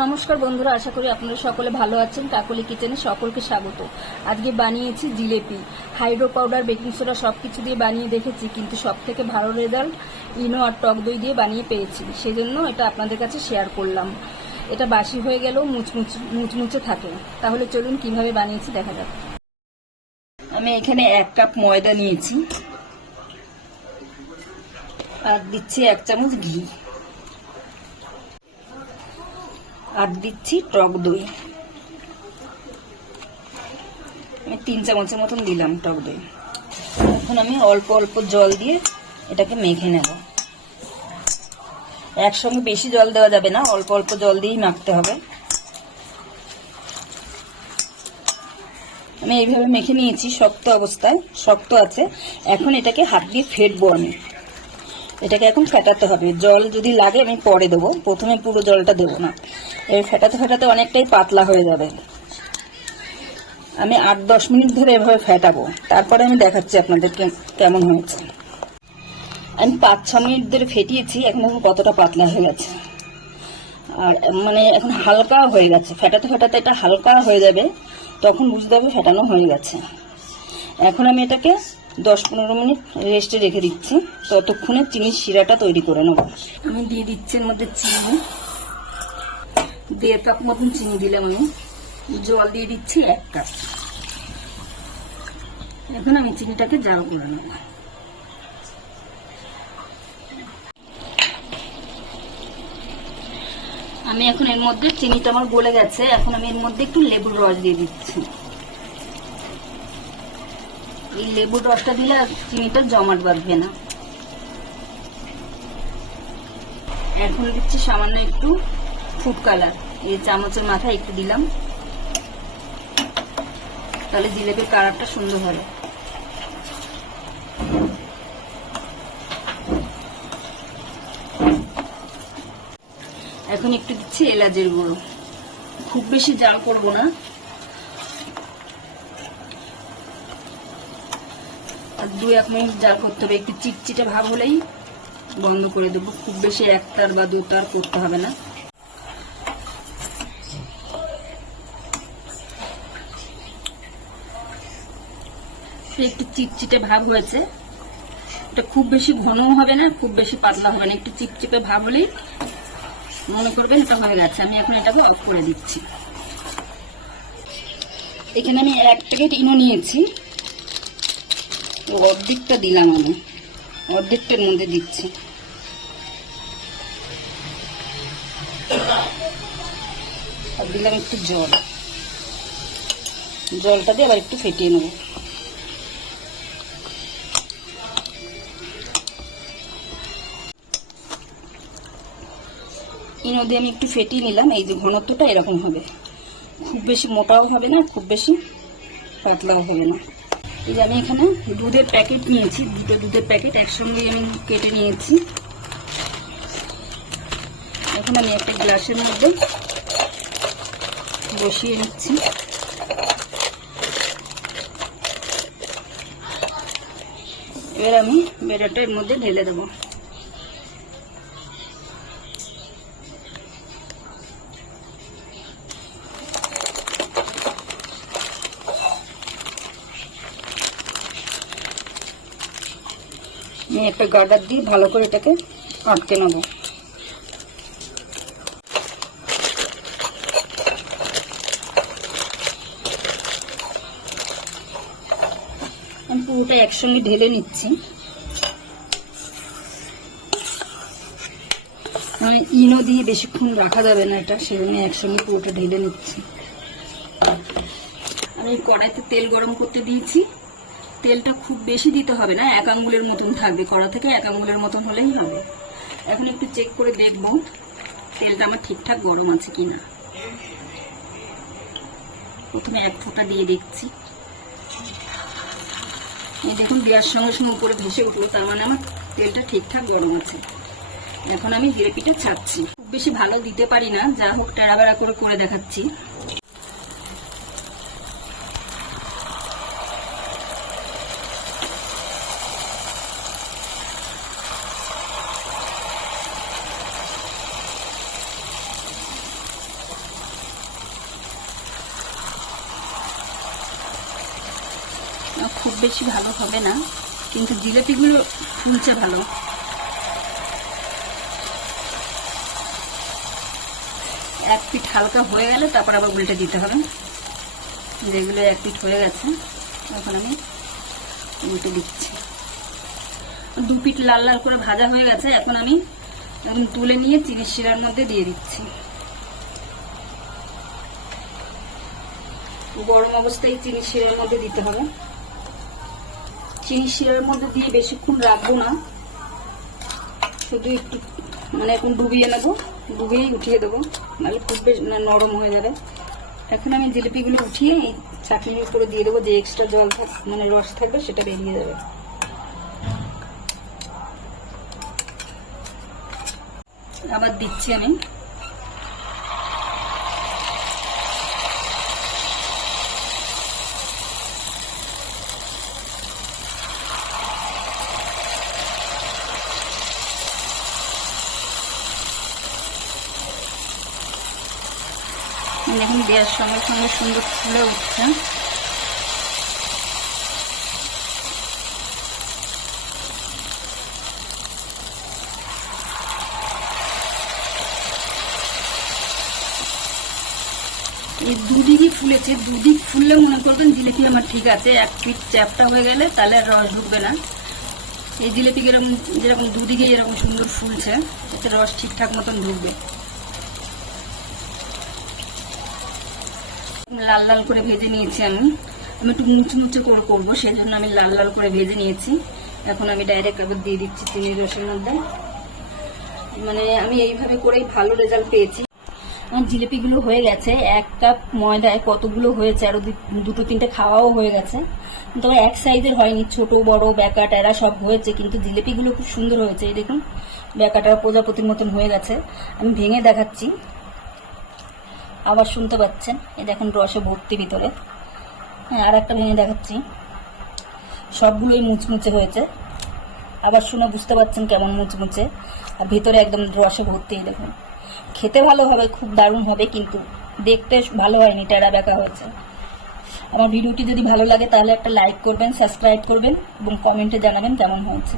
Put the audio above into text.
নমস্কার বন্ধুরা, আশা করি আপনারা সকলে ভালো আছেন। কাকলি কিচেনে সকলকে স্বাগত। আজকে বানিয়েছি jalebi. Hydro powder, baking soda সব কিছু দিয়ে বানিয়ে দেখেছি, কিন্তু সব থেকে ভালো রেজাল্ট ইনো আর টক দই দিয়ে বানিয়ে পেয়েছি। সেজন্য এটা আপনাদের কাছে শেয়ার করলাম। এটা বাসি হয়ে গেলেও মুচমুচে থাকে। তাহলে চলুন কিভাবে বানিয়েছি দেখা যাক। আমি এখানে 1 কাপ ময়দা নিয়েছি আর দিচ্ছি 1 চামচ ঘি আর দিচ্ছি টক দই। আমি 3 চামচের মতন দিলাম টক দই। এখন আমি অল্প অল্প জল দিয়ে এটাকে মেখে নেব। একসঙ্গে বেশি জল দেওয়া যাবে না, অল্প অল্প জল দিয়েই মাখতে হবে। আমি এইভাবে মেখে নিয়েছি, শক্ত অবস্থায়, শক্ত আছে। এখন এটাকে হাত দিয়ে ফেটবো আমি। এটাকে এখন ফেটাতে হবে। জল যদি লাগে আমি পরে দেবো, প্রথমে পুরো জলটা দেবো না। এর ফেটাতে ফেটাতে অনেকটাই পাতলা হয়ে যাবে। আমি 8-10 মিনিট ধরে এভাবে ফেটাবো, তারপরে আমি দেখাচ্ছি আপনাদেরকে কেমন হয়েছে। আমি 5-6 মিনিট ধরে ফেটিয়েছি, এখন কতটা পাতলা হয়ে গেছে। আর মানে এখন হালকা হয়ে গেছে। ফেটাতে ফেটাতে এটা হালকা হয়ে যাবে, তখন বুঝতে হবে ফেটানো হয়ে গেছে। এখন আমি এটাকে 10-15 মিনিট রেস্টে রেখে দিচ্ছি, ততক্ষণে চিনির শিরাটা তৈরি করে নেব। আমি দিয়ে দিচ্ছি এর মধ্যে চিনি, 1.5 কাপ মতন চিনি দিলাম আমি। জল দিয়ে দিচ্ছি 1 কাপ। এখন আমি চিনিটাকে জাল করে নেব। আমি এখন এর মধ্যে, চিনিটা আমার গলে গেছে, এখন আমি এর মধ্যে একটু লেবুর রস দিয়ে দিচ্ছি। এই লেবুর রসটা দিলে আর চিনিটা জমাট বাঁধবে না। এখন দিচ্ছি সামান্য একটু ফুড কালার, এই চামচের মাথায় একটু দিলাম, তাহলে জিলেপির কালারটা সুন্দর হবে। এখন একটু দিচ্ছি এলাচের গুঁড়ো। খুব বেশি জাল করবো না, আর 2-1 মিনিট জাল করতে হবে। একটু চিটচিটে ভাব হলেই বন্ধ করে দেবো। খুব বেশি 1 তার বা 2 তার করতে হবে না। একটু চিটচিটে ভাব হয়েছে। এটা খুব বেশি ঘনও হবে না, খুব বেশি পাতলা হবে না। একটু চিপচিপে ভাব হলেই মনে করবেন এটা হয়ে গেছে। আমি এখন এটাকে অফ করে দিচ্ছি। এখানে আমি 1 প্যাকেট ইনো নিয়েছি, অর্ধেকটা দিলাম আমি, অর্ধেকটার মধ্যে দিচ্ছি। আর দিলাম একটু জল। জলটা দিয়ে আবার একটু ফেটিয়ে নেব। ইনো দিয়ে আমি একটু ফেটিয়ে নিলাম। এই যে ঘনত্বটা এরকম হবে, খুব বেশি মোটাও হবে না, খুব বেশি পাতলাও হবে না। এই যে আমি এখানে দুধের প্যাকেট নিয়েছি, 2টো দুধের প্যাকেট একসঙ্গে আমি কেটে নিয়েছি। এখন আমি একটা গ্লাসের মধ্যে বসিয়ে নিচ্ছি। এবার আমি ব্যাটারটা এর মধ্যে ঢেলে দেবো। আমি একটা গার্ডার দিয়ে ভালো করে এটাকে আটকে নেব। আমি পুরোটা একসঙ্গে ঢেলে নিচ্ছি। ইনো দিয়ে বেশিক্ষণ রাখা যাবে না এটা, সেজন্য একসঙ্গে পুরোটা ঢেলে নিচ্ছি। আমি কড়াইতে তেল গরম করতে দিয়েছি। তেলটা খুব বেশি দিতে হবে না, 1 আঙ্গুলের মতন থাকবে, কড়া থেকে 1 আঙ্গুলের মতন হলেই হবে। এখন একটু চেক করে দেখবো তেলটা আমার ঠিকঠাক গরম আছে কিনা। প্রথমে 1 ফোঁটা দিয়ে দেখছি। এই দেখুন, দেওয়ার সঙ্গে সঙ্গে উপরে ভেসে উঠলো, তার মানে আমার তেলটা ঠিকঠাক গরম আছে। এখন আমি জিলেপিটা ছাড়ছি। খুব বেশি ভালো দিতে পারি না, যা হোক টেরা বেড়া করে করে দেখাচ্ছি। খুব বেশি ভালো হবে না, কিন্তু জিলেপিগুলো ফুলছে ভালো। এক পিঠ হালকা হয়ে গেলে তারপর আবার উল্টে দিতে হবে। যেগুলো এক পিঠ হয়ে গেছে এখন আমি উল্টে দিচ্ছি। দু পিঠ লাল লাল করে ভাজা হয়ে গেছে, এখন আমি তুলে নিয়ে চিনির শিরার মধ্যে দিয়ে দিচ্ছি। গরম অবস্থায় চিনির শিরার মধ্যে দিতে হবে। চিনির শিরার মধ্যে দিয়ে বেশিক্ষণ রাখবো না, শুধু একটু এখন ডুবিয়ে নেবো, ডুবিয়েই উঠিয়ে দেবো, নাহলে খুব বেশি নরম হয়ে যাবে। এখন আমি জিলিপিগুলো উঠিয়ে এই চাটনির উপরে দিয়ে দেবো, যে এক্সট্রা জল রস থাকবে সেটা বেরিয়ে যাবে। আবার দিচ্ছি আমি। এখন দেওয়ার সঙ্গে সঙ্গে সুন্দর ফুলে উঠছে। এই দুদিকই ফুলেছে, দুদিক ফুললে মনে করবেন জিলিপি আমার ঠিক আছে। এক পিঠ চ্যাপটা হয়ে গেলে তাহলে আর রস ঢুকবে না। এই জিলিপি যেরকম দুদিকে এরকম সুন্দর ফুলছে, এতে রস ঠিকঠাক মতন ঢুকবে। লাল লাল করে ভেজে নিয়েছি আমি একটু মুচমুচে করে করবো, সেই জন্য আমি লাল লাল করে ভেজে নিয়েছি। এখন আমি ডাইরেক্ট আবার দিয়ে দিচ্ছি চিনির রসের মধ্যে। আমি এইভাবে করেই ভালো রেজাল্ট পেয়েছি। আমার জিলিপিগুলো হয়ে গেছে। 1 কাপ ময়দায় কতগুলো হয়েছে, আরো 2-3টে খাওয়াও হয়ে গেছে। তবে এক সাইজের হয়নি, ছোট বড় ব্যাকা ট্যারা সব হয়েছে, কিন্তু জিলিপিগুলো খুব সুন্দর হয়েছে। এই দেখুন ব্যাকাটা প্রজাপতির মতন হয়ে গেছে। আমি ভেঙে দেখাচ্ছি, আবার শুনতে পাচ্ছেন। এই দেখুন রসে ভর্তি ভিতরে। হ্যাঁ, আর একটা ভেঙে দেখাচ্ছি। সবগুলোই মুচমুচে হয়েছে, আবার শুনে বুঝতে পারছেন কেমন মুচমুচে, আর ভিতরে একদম রসে ভর্তি। দেখুন খেতে ভালো হবে, খুব দারুণ হবে, কিন্তু দেখতে ভালো হয়নি, টেরা বেঁকা হয়েছে। আমার ভিডিওটি যদি ভালো লাগে তাহলে একটা লাইক করবেন, সাবস্ক্রাইব করবেন এবং কমেন্টে জানাবেন কেমন হয়েছে।